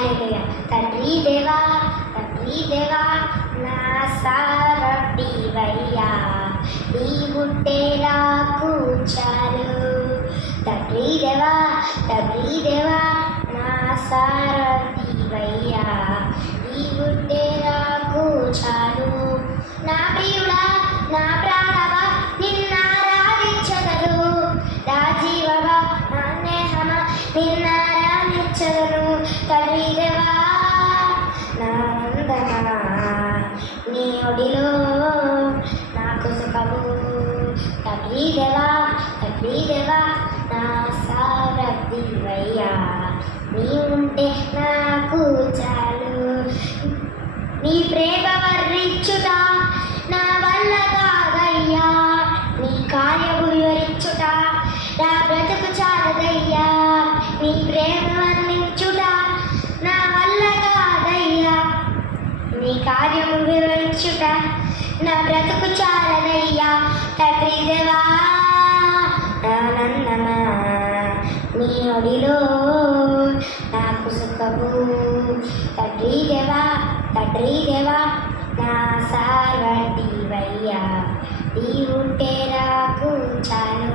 హల్లెలూయా. తండ్రి దేవా నా సారథివయ్యా, నీవుంటే నాకు చాలు. తండ్రి దేవా నా సారథివయ్యా, నీవుంటే నాకు చాలు. నా ప్రియుడా నా ప్రాణవా నిన్నారాధించగలు, నా జీవవా నా నేహమా నిన్నారాధించగలు. తండ్రి దేవా నా అందమా నీ ఒడిలో నాకు సుఖము. తండ్రి దేవా నా సారథివయ్యా, నీ ఉంటే నాకు చాలు. నీ ప్రేమ వర్ణించుట నా వల్ల కాదయ్యా, నీ కార్యము వివరించుట నా బ్రతుకు చాలదయ్యా. నీ ప్రేమ వర్ణించుట నా వల్ల కాదయ్యా, నీ కార్యము వివరించుట నా బ్రతుకు చాలదయ్యా. తండ్రి దేవా ఆనందమా నీ ఒడిలో నాకు సుఖము. తండ్రి దేవా నా సారథివయ్యా, నీవుంటే నాకు చాలు.